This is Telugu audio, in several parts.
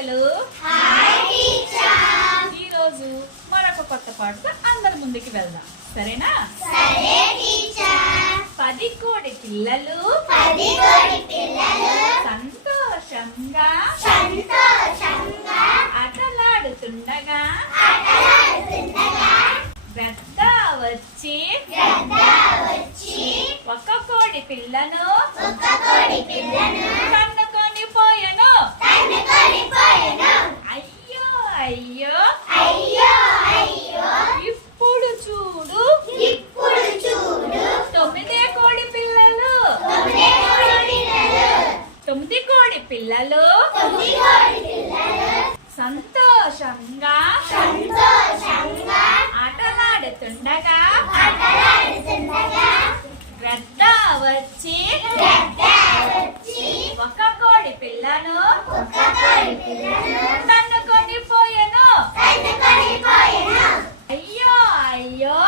పిల్లలు. ఈరోజు మరొక కొత్త పాటతో అందరి ముందుకు వెళ్దాం, సరేనా? 10 కోడి పిల్లలు సంతోషంగా ఆటలాడుతుండగా గద్ద వచ్చి ఒక కోడి పిల్లను తన్నుకొని పోయెను. అయ్యో అయ్యో ఇప్పుడు చూడు 9 కోడి పిల్లలు 9 కోడి పిల్లలు సంతోషంగా ఆటలాడుతుండగా గ్రద్ద వచ్చి ఒక కోడి పిల్లను తన్నుకొని పోయెను. అయ్యో అయ్యో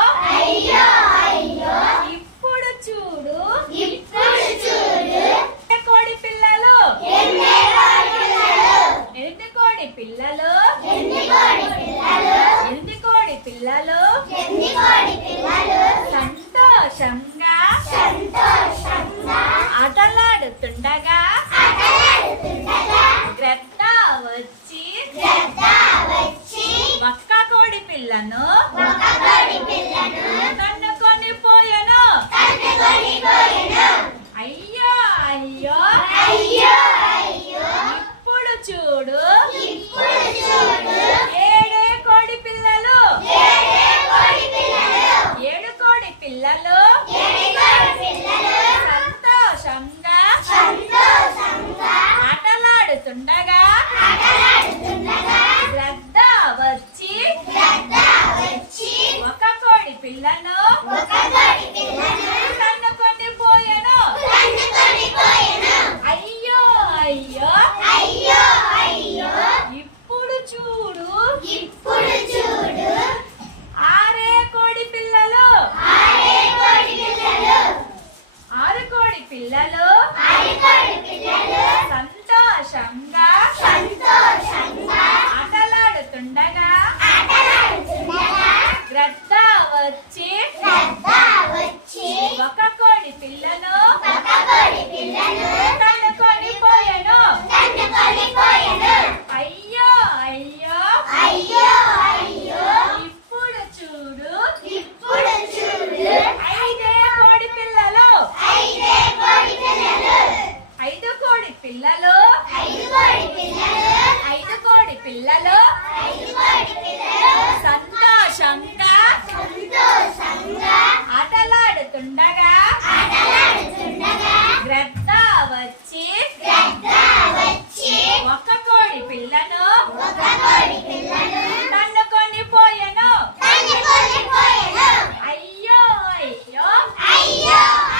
ఇప్పుడు చూడు కోడి పిల్లలు 8 కోడి పిల్లలు 8 కోడి పిల్లలు సంతోషంగా ఆటలాడుతుండగా గ్రద్ద వచ్చి ఒక్క కోడి పిల్లను తన్నుకొని పోయెను. అయ్యో అయ్యో ఇప్పుడు చూడు 7 కోడి పిల్లలు 7 కోడి పిల్లలు సంతోషంగా ఆటలాడుతుండగా గ్రద్ద వచ్చి ఒక కోడి పిల్లను తన్నుకొని పోయెను. అయ్యో అయ్యో ఇప్పుడు చూడు 6 కోడి పిల్లలు 6 కోడి పిల్లలు సంతోషంగా ఆటలాడుతుండగా గ్రద్ద వచ్చి ఒక కోడి పిల్లను తన్నుకొని పోయెను. అయ్యో అయ్యో ఇప్పుడు చూడు 5 కోడి పిల్లలు 5 కోడి పిల్లలు 5 కోడి పిల్లలు సంతోషంగా ఆటలాడుతుండగా గ్రద్ద వచ్చి ఒక కోడి పిల్లను తన్నుకొని పోయెను. అయ్యో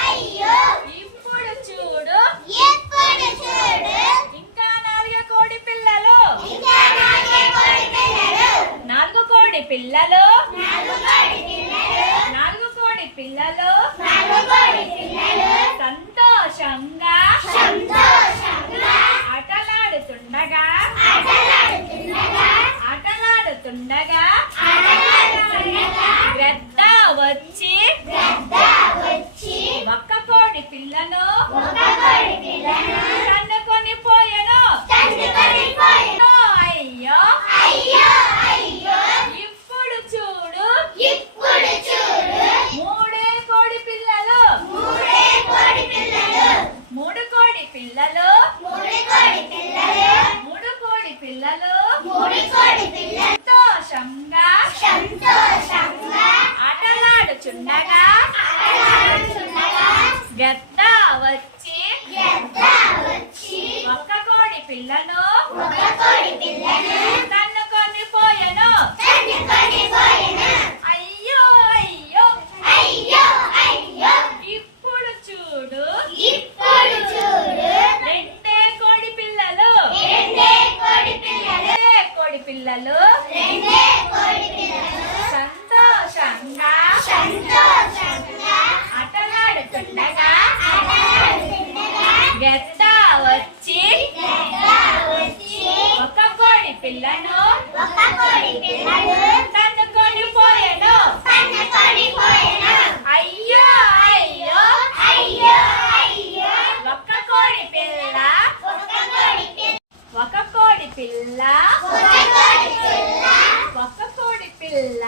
అయ్యో ఇప్పుడు చూడు ఇంకా 4 కోడి పిల్లలు 4 కోడి పిల్లలు 4 కోడి పిల్లలు సంతోషంగా ఆటలాడుతుండగా గ్రద్ద వచ్చి ఒక్క కోడి పిల్లను తన్నుకొని పోయెను. అయ్యో ఇప్పుడు చూడు 3 కోడి పిల్లలు 3 కోడి పిల్లలు 3 కోడి పిల్లలు సంతోషంగా ఆటలాడుచుండగా గద్ద వచ్చి ఒక్క కోడి పిల్లను తన్నుకొని పోయెను. అయ్యో ఇప్పుడు చూడు 2 కోడి పిల్లలు 2 కోడి పిల్లలు సంతోషంగా ఆటలాడుతుండగా గద్ద వచ్చి ఒక పిల్లను ఒక కోడి పిల్లలు తన్నుకొని పోయెను. తన్నుకొని పోయెను. అయ్యో అయ్యో అయ్యో అయ్యో ఒక్క కోడి పిల్ల ఒక కోడి పిల్ల ఒక కోడి పిల్ల ఒక కోడి పిల్ల ఒక్క కోడి పిల్ల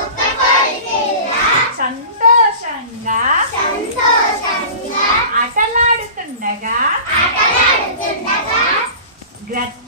ఒక కోడి పిల్ల సంతోషంగా సంతోషంగా ఆటలాడుతుండగా ఆటలాడుతుండగా గ్రద్ద